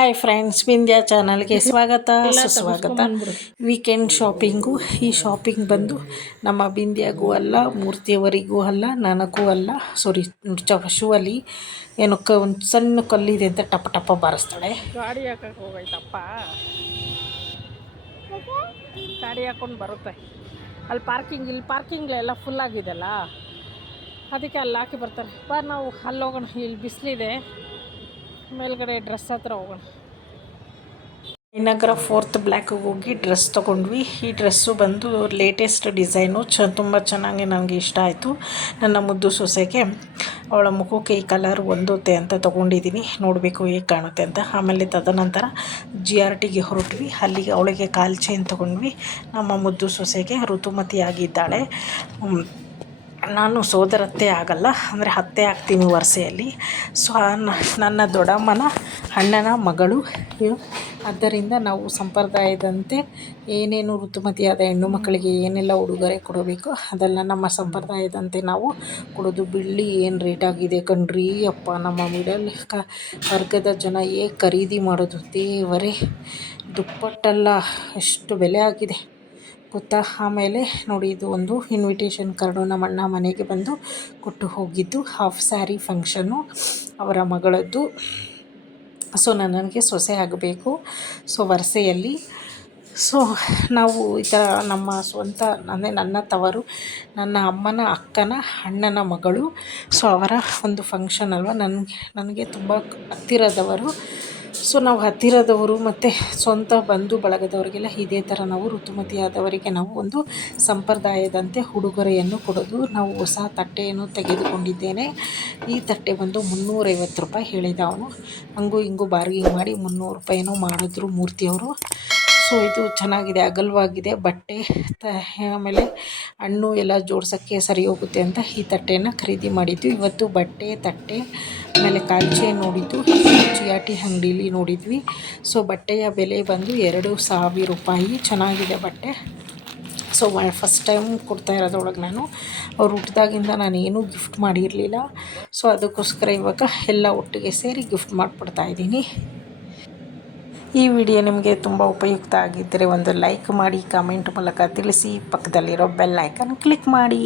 Hi friends, Vindhya ಚಾನಲ್ಗೆ ಸ್ವಾಗತ ಸುಸ್ವಾಗತ. Weekend shopping. ಈ ಶಾಪಿಂಗ್ ಬಂದು ನಮ್ಮ ಬಿಂದ್ಯಾಗೂ ಅಲ್ಲ, ಮೂರ್ತಿಯವರಿಗೂ ಅಲ್ಲ, ನನಗೂ ಅಲ್ಲ. ಸಾರಿ, ಶೂವಲ್ಲಿ ಏನೋ ಒಂದು ಸಣ್ಣ ಕಲ್ಲಿದೆ ಅಂತ ಟಪ ಟಪ ಬಾರಿಸ್ತಾಳೆ. ಗಾಡಿ ಹಾಕಕ್ಕೆ ಹೋಗೈತಪ್ಪ, ಗಾಡಿ ಹಾಕೊಂಡು ಬರುತ್ತೆ ಅಲ್ಲಿ ಪಾರ್ಕಿಂಗ್. ಇಲ್ಲಿ ಪಾರ್ಕಿಂಗ್ಲೆಲ್ಲ ಫುಲ್ ಆಗಿದೆಲ್ಲ, ಅದಕ್ಕೆ ಅಲ್ಲಿ ಹಾಕಿ ಬರ್ತಾರೆ. ನಾವು ಅಲ್ಲಿ ಹೋಗೋಣ, ಇಲ್ಲಿ ಬಿಸಿಲಿದೆ. ಮೇಲ್ಗಡೆ ಡ್ರೆಸ್ ಹತ್ರ ಹೋಗೋಣ. ಜಯನಗರ 4th ಬ್ಲ್ಯಾಕ್ಗೆ ಹೋಗಿ ಡ್ರೆಸ್ ತೊಗೊಂಡ್ವಿ. ಈ ಡ್ರೆಸ್ಸು ಬಂದು ಲೇಟೆಸ್ಟ್ ಡಿಸೈನು, ತುಂಬ ಚೆನ್ನಾಗಿ ನನಗೆ ಇಷ್ಟ ಆಯಿತು. ನನ್ನ ಮುದ್ದು ಸೊಸೆಗೆ ಅವಳ ಮುಖಕ್ಕೆ ಈ ಕಲರ್ ಹೊಂದುತ್ತೆ ಅಂತ ತೊಗೊಂಡಿದ್ದೀನಿ. ನೋಡಬೇಕು ಹೇಗೆ ಕಾಣುತ್ತೆ ಅಂತ. ಆಮೇಲೆ ತದನಂತರ GRTಗೆ ಹೊರಟ್ವಿ. ಅಲ್ಲಿಗೆ ಅವಳಿಗೆ ಕಾಲ್ ಚೈನ್ ತೊಗೊಂಡ್ವಿ. ನಮ್ಮ ಮುದ್ದು ಸೊಸೆಗೆ ಋತುಮತಿ ಆಗಿದ್ದಾಳೆ. ನಾನು ಸೋದರತ್ತೆ ಆಗಲ್ಲ, ಅಂದರೆ ಅತ್ತೆ ಆಗ್ತೀನಿ ವರ್ಷೆಯಲ್ಲಿ. ಸೊ ನನ್ನ ದೊಡ್ಡಮ್ಮನ ಅಣ್ಣನ ಮಗಳು. ಆದ್ದರಿಂದ ನಾವು ಸಂಪ್ರದಾಯದಂತೆ ಏನೇನು ಋತುಮತಿಯಾದ ಹೆಣ್ಣು ಮಕ್ಕಳಿಗೆ ಏನೆಲ್ಲ ಉಡುಗೊರೆ ಕೊಡಬೇಕು ಅದೆಲ್ಲ ನಮ್ಮ ಸಂಪ್ರದಾಯದಂತೆ ನಾವು ಕೊಡೋದು. ಬೆಳ್ಳಿ ಏನು ರೇಟ್ ಆಗಿದೆ ಕಣ್ರಿ ಅಪ್ಪ. ನಮ್ಮ ಮಿಡಲ್ ವರ್ಗದ ಜನ ಹೇಗೆ ಖರೀದಿ ಮಾಡೋದು ದೇವರೇ. ದುಪ್ಪಟ್ಟೆಲ್ಲ ಎಷ್ಟು ಬೆಲೆ ಆಗಿದೆ ಗೊತ್ತಾ. ಆಮೇಲೆ ನೋಡಿ, ಇದು ಒಂದು ಇನ್ವಿಟೇಷನ್ ಕಾರ್ಡು ನಮ್ಮ ಅಣ್ಣ ಮನೆಗೆ ಬಂದು ಕೊಟ್ಟು ಹೋಗಿದ್ದು. ಹಾಫ್ ಸ್ಯಾರಿ ಫಂಕ್ಷನ್ನು ಅವರ ಮಗಳದ್ದು. ಸೊ ನನಗೆ ಸೊಸೆ ಆಗಬೇಕು, ಸೊ ವರ್ಷೆಯಲ್ಲಿ. ಸೊ ನಾವು ಈ ಥರ ನಮ್ಮ ಸ್ವಂತ, ಅಂದರೆ ನನ್ನ ತವರು, ನನ್ನ ಅಮ್ಮನ ಅಕ್ಕನ ಅಣ್ಣನ ಮಗಳು. ಸೊ ಅವರ ಒಂದು ಫಂಕ್ಷನ್ ಅಲ್ವ, ನನಗೆ ತುಂಬ ಹತ್ತಿರದವರು. ಸೊ ನಾವು ಹತ್ತಿರದವರು ಮತ್ತು ಸ್ವಂತ ಬಂಧು ಬಳಗದವರಿಗೆಲ್ಲ ಇದೇ ಥರ ನಾವು ಋತುಮತಿಯಾದವರಿಗೆ ನಾವು ಒಂದು ಸಂಪ್ರದಾಯದಂತೆ ಉಡುಗೊರೆಯನ್ನು ಕೊಡೋದು. ನಾವು ಹೊಸ ತಟ್ಟೆಯನ್ನು ತೆಗೆದುಕೊಂಡಿದ್ದೇನೆ. ಈ ತಟ್ಟೆ ಬಂದು 350 ರೂಪಾಯಿ ಹೇಳಿದ ಅವನು. ಹಂಗೂ ಹಿಂಗೂ ಬಾರ್ಗಿಂಗ್ ಮಾಡಿ 300 ರೂಪಾಯಿನೂ ಮಾಡಿದ್ರು ಮೂರ್ತಿಯವರು. ಸೊ ಇದು ಚೆನ್ನಾಗಿದೆ, ಅಗಲವಾಗಿದೆ ಬಟ್ಟೆ. ಆಮೇಲೆ ಹಣ್ಣು ಎಲ್ಲ ಜೋಡ್ಸೋಕ್ಕೆ ಸರಿ ಹೋಗುತ್ತೆ ಅಂತ ಈ ತಟ್ಟೆಯನ್ನು ಖರೀದಿ ಮಾಡಿದ್ದು. ಇವತ್ತು ಬಟ್ಟೆ, ತಟ್ಟೆ, ಆಮೇಲೆ ಕಾಲ್ಚೆ ನೋಡಿದ್ದು GRT ಅಂಗಡೀಲಿ ನೋಡಿದ್ವಿ. ಸೊ ಬಟ್ಟೆಯ ಬೆಲೆ ಬಂದು 2000 ರೂಪಾಯಿ. ಚೆನ್ನಾಗಿದೆ ಬಟ್ಟೆ. ಸೊ ಫಸ್ಟ್ ಟೈಮ್ ಕೊಡ್ತಾ ಇರೋದ್ರೊಳಗೆ ನಾನು ಅವ್ರು ಹುಟ್ಟಿದಾಗಿಂದ ನಾನು ಏನೂ ಗಿಫ್ಟ್ ಮಾಡಿರಲಿಲ್ಲ. ಸೊ ಅದಕ್ಕೋಸ್ಕರ ಇವಾಗ ಎಲ್ಲ ಒಟ್ಟಿಗೆ ಸೇರಿ ಗಿಫ್ಟ್ ಮಾಡಿಕೊಡ್ತಾಯಿದ್ದೀನಿ. ಈ ವಿಡಿಯೋ ನಿಮಗೆ ತುಂಬ ಉಪಯುಕ್ತ ಆಗಿದ್ದರೆ ಒಂದು ಲೈಕ್ ಮಾಡಿ, ಕಮೆಂಟ್ ಮೂಲಕ ತಿಳಿಸಿ. ಪಕ್ಕದಲ್ಲಿರೋ ಬೆಲ್ ಐಕನ್ ಕ್ಲಿಕ್ ಮಾಡಿ.